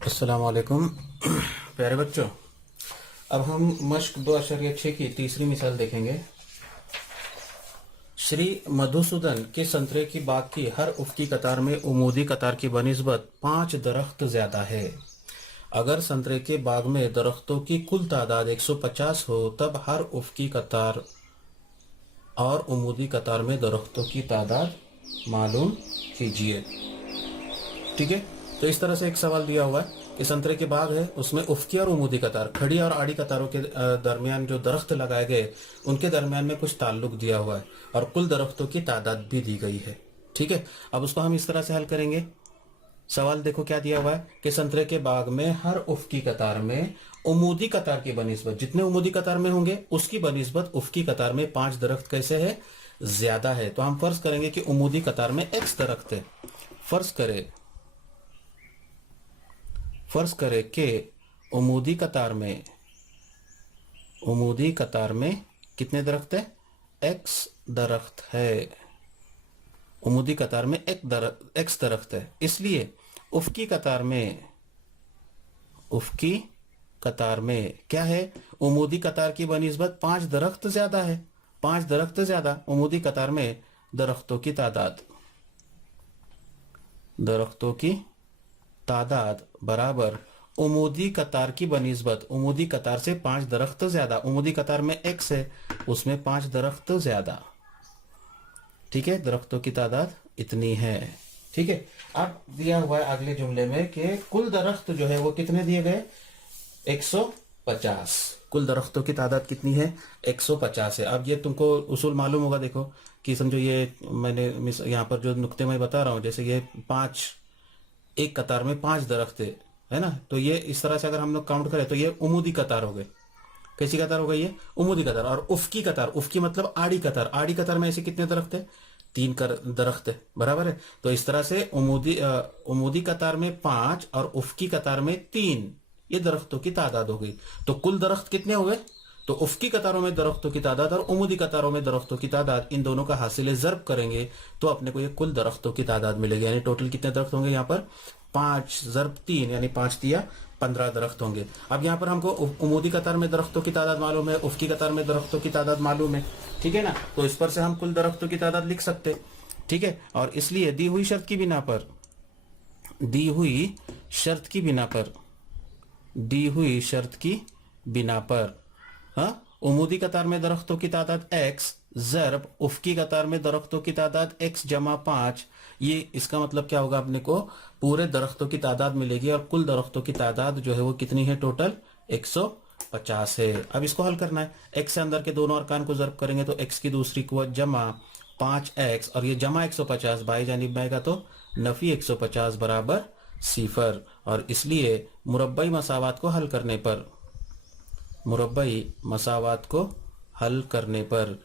अस्सलाम वालेकुम प्यारे बच्चों। अब हम मश्क 2.6 की तीसरी मिसाल देखेंगे। श्री मधुसूदन के संतरे की बाग की हर उफ़क़ी कतार में उमूदी कतार की बनिस्बत 5 दरख्त ज्यादा है। अगर संतरे के बाग में दरख्तों की कुल तादाद 150 हो तब हर उफ़क़ी कतार और उमूदी कतार में दरख्तों की तादाद मालूम कीजिए। ठीक है, तो इस तरह से एक सवाल दिया हुआ है कि संतरे के बाग है, उसमें उफ़क़ी और उमूदी कतार, खड़ी और आड़ी कतारों के दरमियान जो दरख्त लगाए गए उनके दरमियान में कुछ ताल्लुक दिया हुआ है और कुल दरख्तों की तादाद भी दी गई है। ठीक है, अब उसको हम इस तरह से हल करेंगे। सवाल देखो क्या दिया हुआ है कि संतरे के बाग में हर उफ़क़ी कतार में उमूदी कतार की बनिस्बत, जितने उमूदी कतार में होंगे उसकी बनिस्बत उफ़क़ी कतार में 5 दरख्त कैसे है, ज्यादा है। तो हम फर्ज करेंगे कि उमूदी कतार में x दरख्त है। फर्ज करे कि उमूदी कतार में कितने दरख्त है, x दरख्त है। उमूदी कतार में x दरख्त है, इसलिए उफ़क़ी कतार में क्या है, उमूदी कतार की बनिस्बत 5 दरख्त ज्यादा है। 5 दरख्त ज्यादा उमूदी कतार में दरख्तों की तादाद बराबर उमूदी कतार की बनिस्बत, उमूदी कतार से 5 दरख्त ज्यादा, उमूदी कतार में x है उसमें 5 दरख्त ज्यादा। ठीक है, दरख्तों की तादाद इतनी है। ठीक है, अब दिया हुआ है अगले जुमले में कि कुल दरख्त जो है वो कितने दिए गए, 150। कुल दरख्तों की तादाद कितनी है, 150 है। अब ये तुमको उसूल मालूम होगा। देखो कि समझो ये मैंने यहाँ पर जो नुक्ते मैं बता रहा हूँ, जैसे ये 5, एक कतार में 5 दरख्त है ना, तो ये इस तरह से अगर हम लोग काउंट करें तो ये उमूदी कतार हो गए। कैसी कतार हो गई ये, उमूदी कतार। और उफ़क़ी कतार, उफ़क़ी मतलब आड़ी कतार, आड़ी कतार में ऐसे कितने दरख्त है, 3 दरख्त है, बराबर है। तो इस तरह से उमूदी कतार में 5 और उफ़क़ी कतार में 3, ये दरख्तों की तादाद हो गई। तो कुल दरख्त कितने हुए, तो उफ़क़ी कतारों में दरख्तों की तादाद और उमूदी कतारों में दरख्तों की तादाद, इन दोनों का हासिल ज़र्ब करेंगे तो अपने को ये कुल दरख्तों की तादाद मिलेगी। यानी टोटल कितने दरख्त होंगे यहाँ पर, 5 ज़र्ब 3 यानी 5 दिया 15 दरख्त होंगे। अब यहाँ पर हमको उमूदी कतार में दरख्तों की तादाद मालूम है, उफ़क़ी कतार में दरख्तों की तादाद मालूम है। ठीक है ना, तो इस पर से हम कुल दरख्तों की तादाद लिख सकते। ठीक है, और इसलिए दी हुई शर्त की बिना पर हाँ, उमूदी कतार में दरख्तों की तादाद x ज़र्ब उफ़क़ी कतार में दरख्तों की तादाद x जमा 5, ये इसका मतलब क्या होगा, अपने को पूरे दरख्तों की तादाद मिलेगी और कुल दरख्तों की तादाद जो है वो कितनी है, टोटल 150 है। अब इसको हल करना है, x से अंदर के दोनों अरकान को ज़र्ब करेंगे तो x की दूसरी कुव्वत जमा 5x और ये जमा 150 बाई जानिब आएगा तो नफी 150 बराबर 0। और इसलिए मुरब्बई मसावात को हल करने पर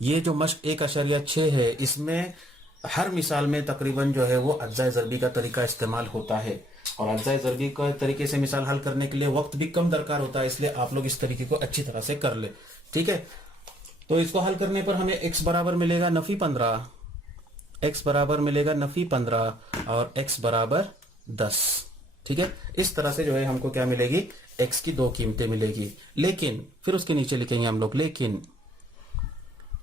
ये जो मश्क 1.6 है, इसमें हर मिसाल में तकरीबन जो है वो अज्जाए ज़रबी का तरीका इस्तेमाल होता है। और अज्जाए ज़रबी का तरीके से मिसाल हल करने के लिए वक्त भी कम दरकार होता है, इसलिए आप लोग इस तरीके को अच्छी तरह से कर ले। ठीक है, तो इसको हल करने पर हमें x बराबर मिलेगा नफी 15 और x बराबर 10। ठीक है, इस तरह से जो है हमको क्या मिलेगी, x की 2 कीमतें मिलेगी। लेकिन फिर उसके नीचे लिखेंगे हम लोग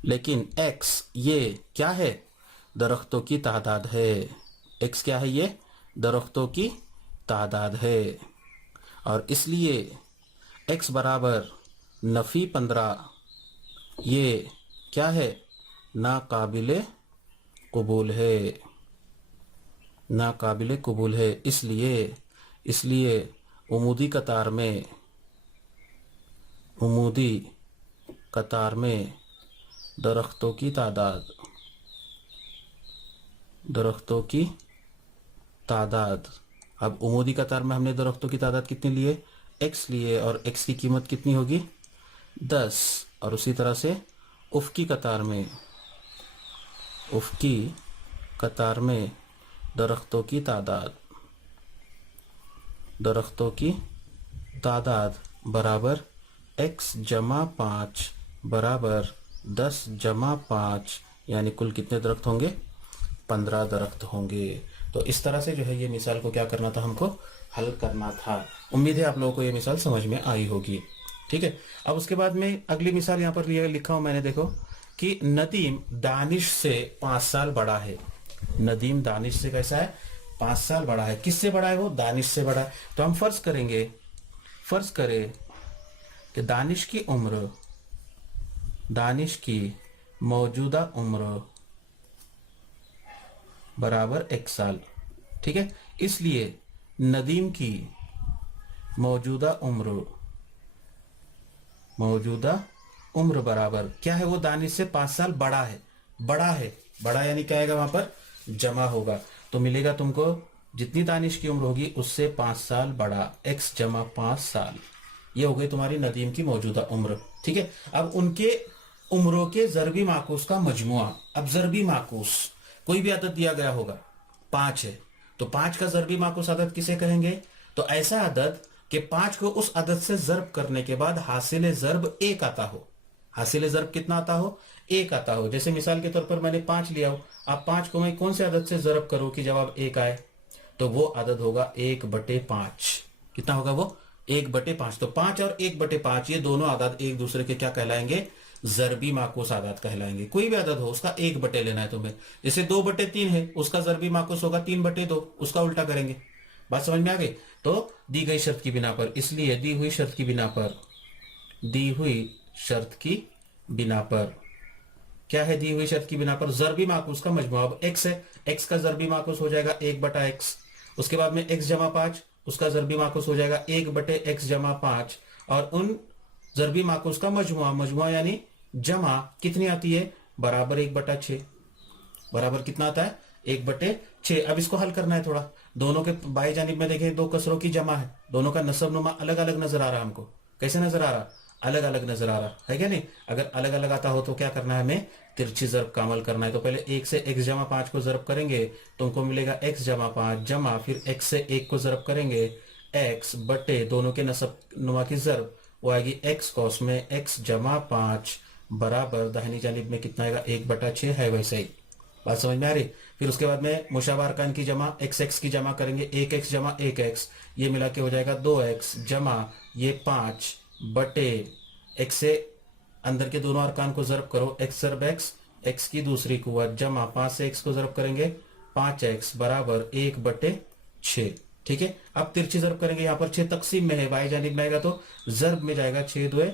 लेकिन x ये क्या है, दरख्तों की तादाद है। x क्या है, ये दरख्तों की तादाद है और इसलिए x बराबर नफी 15 ये क्या है, नाकाबिले कबूल है। इसलिए उमूदी कतार में दरख्तों की तादाद, अब उमूदी कतार में हमने दरख्तों की तादाद कितनी लिए, x लिए, और x की कीमत कितनी होगी, 10। और उसी तरह से उफ़क़ी कतार में दरख्तों की तादाद बराबर x जमा 5 बराबर 10 जमा 5, यानी कुल कितने दरख्त होंगे, 15 दरख्त होंगे। तो इस तरह से जो है ये मिसाल को क्या करना था, हमको हल करना था। उम्मीद है आप लोगों को ये मिसाल समझ में आई होगी। ठीक है, अब उसके बाद में अगली मिसाल यहाँ पर लिखा हूं मैंने, देखो कि नदीम दानिश से 5 साल बड़ा है। नदीम दानिश से कैसा है, 5 साल बड़ा है। किससे बड़ा है वो, दानिश से बड़ा है। तो हम फर्ज करें कि दानिश की मौजूदा उम्र बराबर 1 साल। ठीक है, इसलिए नदीम की मौजूदा उम्र बराबर क्या है, वो दानिश से 5 साल बड़ा है। बड़ा यानी क्या आएगा वहां पर, जमा होगा। तो मिलेगा तुमको जितनी दानिश की उम्र होगी उससे 5 साल बड़ा, x जमा 5 साल। ये हो गई तुम्हारी नदीम की मौजूदा उम्र। ठीक है, अब उनके उम्रों के ज़रबी माकूस का मजमुआ। अब ज़रबी माकूस कोई भी अदद दिया गया होगा, 5 है, तो 5 का ज़रबी माकूस अदद किसे कहेंगे, तो ऐसा अदद कि 5 को उस अदद से ज़र्ब करने के बाद हासिल ज़र्ब 1 आता हो। हासिल ज़र्ब कितना आता हो, 1 आता हो। जैसे मिसाल के तौर पर मैंने 5 लिया हो, आप 5 को मैं कौन से अदद से ज़र्ब करूं कि जवाब 1 आए, तो वो अदद होगा 1/5। कितना होगा वो, 1/5। तो 5 और 1/5 ये दोनों आदाद एक दूसरे के क्या कहलाएंगे, ज़रबी माकूस आदाद कहलाएंगे। कोई भी आदत हो उसका 1 लेना है तुम्हें। जैसे 2/3 है, उसका ज़रबी माकूस होगा 3/2, उसका उल्टा करेंगे। बात समझ में आ गई। तो दी गई शर्त की बिना पर, इसलिए दी हुई शर्त की बिना पर क्या है, दी हुई शर्त की बिना पर ज़रबी माकूस का मजमूआ। अब x है, x का ज़रबी माकूस हो जाएगा 1/x। उसके बाद में x जमा 5, उसका ज़रबी माकूस हो जाएगा 1/x जमा 5। और उन ज़रबी माकूस का मजमुआ यानी जमा कितनी आती है, बराबर 1/6। बराबर कितना आता है, 1/6। अब इसको हल करना है थोड़ा। दोनों के बाएं जानिब में देखें, 2 कसरों की जमा है, दोनों का नसब नुमा अलग अलग नजर आ रहा है हमको। कैसे नजर आ रहा, अलग अलग नजर आ रहा है क्या नहीं। अगर अलग अलग आता हो तो क्या करना है, हमें तिरछी ज़रब का अमल करना है। तो पहले 1 से x जमा 5 को ज़रब करेंगे, तुमको मिलेगा x जमा 5 जमा, फिर x से 1 को ज़रब करेंगे, x बटे दोनों के नसब नुमा की ज़रब, वो आएगी x कॉस में x जमा 5 बराबर दाहिनी जानिब में कितना आएगा, 1/6 है। वैसे ही बात समझ में आ रही। फिर उसके बाद में मुशाबा अरकान की जमा, x की जमा करेंगे, 1x जमा 1x, ये मिला के हो जाएगा 2x जमा ये 5 बटे x से अंदर के दोनों अरकान को ज़रब करो, x ज़रब x की दूसरी कुव्वत जमा 5 से x को ज़रब करेंगे 5x बराबर 1/6। ठीक है, अब तिरछी ज़रब करेंगे, यहाँ पर 6 तकसीम में है, बाई जानिब में आएगा तो ज़रब में जाएगा, 6 2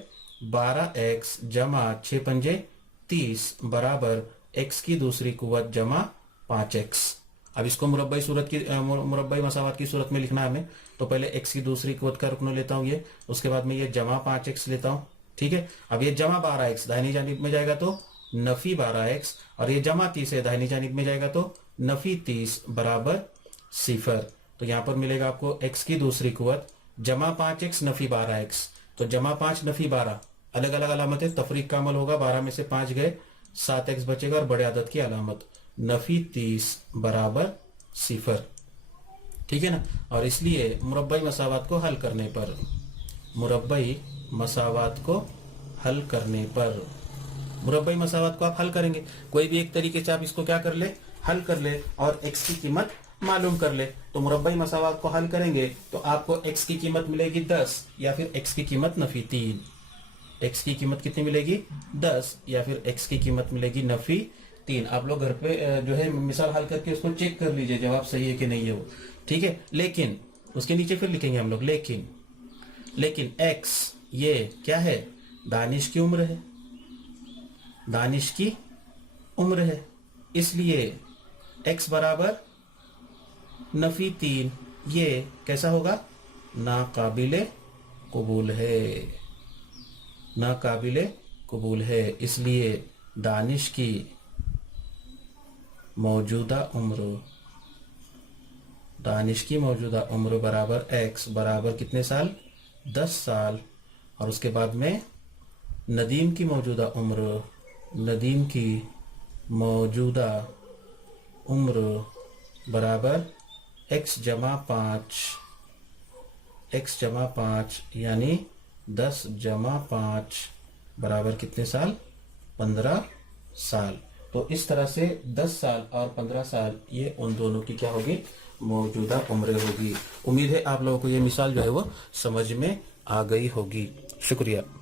12x जमा 6 पंजे 30 बराबर x की दूसरी कुव्वत जमा 5x। अब इसको मुरब्बाई मसावत की सूरत में लिखना है हमें। तो पहले x की दूसरी कुव्वत का रुकन लेता हूं ये, उसके बाद में ये जमा 5x लेता हूं। ठीक है, अब ये जमा 12x दाहिनी जानिब में जाएगा तो नफी 12x, और ये जमा 30 है, दाहिनी जानिब में जाएगा तो नफी 30 बराबर 0। तो यहाँ पर मिलेगा आपको x की दूसरी कुव्वत जमा 5x नफी 12x। तो जमा 5 नफी 12 अलग अलग अलामत है, तफरीक का अमल होगा, 12 में से 5 गए, 7x बचेगा, और बड़े आदत की अलामत नफी 30 बराबर 0। ठीक है ना। और इसलिए मुरब्बाई मसावत को हल करने पर, मुरब्बाई मसावत को हल आप हल करेंगे, कोई भी एक तरीके से आप इसको क्या कर ले, हल कर ले, और x की कीमत मालूम कर ले। तो मुरब्बाई मसावत को हल करेंगे तो आपको x की कीमत मिलेगी 10, या फिर x की कीमत नफी 3। x की कीमत कितनी मिलेगी, 10, या फिर x की कीमत मिलेगी नफी 3। आप लोग घर पे जो है मिसाल हल करके उसको चेक कर लीजिए जवाब सही है कि नहीं है वो। ठीक है, लेकिन उसके नीचे फिर लिखेंगे हम लोग, लेकिन x ये क्या है, दानिश की उम्र है, इसलिए x बराबर नफी 3 ये कैसा होगा, नाकाबिले कबूल है। इसलिए दानिश की मौजूदा उम्र बराबर x बराबर कितने साल, 10 साल। और उसके बाद में नदीम की मौजूदा उम्र बराबर x जमा 5 यानी 10 जमा 5 बराबर कितने साल, 15 साल। तो इस तरह से 10 साल और 15 साल ये उन दोनों की क्या होगी, मौजूदा उम्र होगी। उम्मीद है आप लोगों को ये मिसाल जो है वो समझ में आ गई होगी। शुक्रिया।